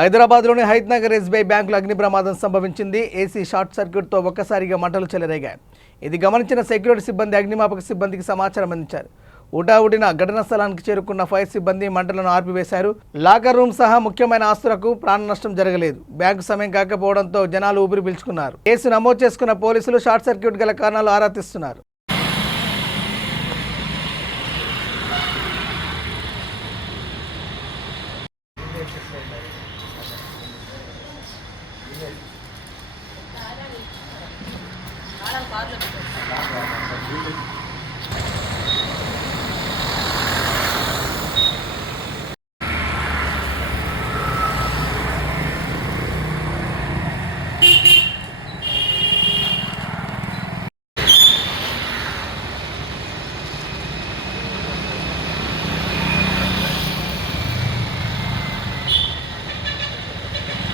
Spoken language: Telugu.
హైదరాబాద్లోని హైత్నగర్ ఎస్బీఐ బ్యాంకులో అగ్ని ప్రమాదం సంభవించింది. ఏసీ షార్ట్ సర్క్యూట్తో ఒక్కసారిగా మంటలు చెలరేగాయి. ఇది గమనించిన సెక్యూరిటీ సిబ్బంది అగ్నిమాపక సిబ్బందికి సమాచారం అందించారు. ఊటావుటిన ఘటనా స్థలానికి చేరుకున్న ఫైర్ సిబ్బంది మంటలను ఆర్పివేశారు. లాకర్ రూమ్ సహా ముఖ్యమైన ఆస్తులకు ప్రాణ నష్టం జరగలేదు. బ్యాంకు సమయం కాకపోవడంతో జనాలు ఊపిరి పీల్చుకున్నారు. కేసు నమోదు చేసుకున్న పోలీసులు షార్ట్ సర్క్యూట్ గల కారణాలు ఆరా తీస్తున్నారు. కాలం కార్లో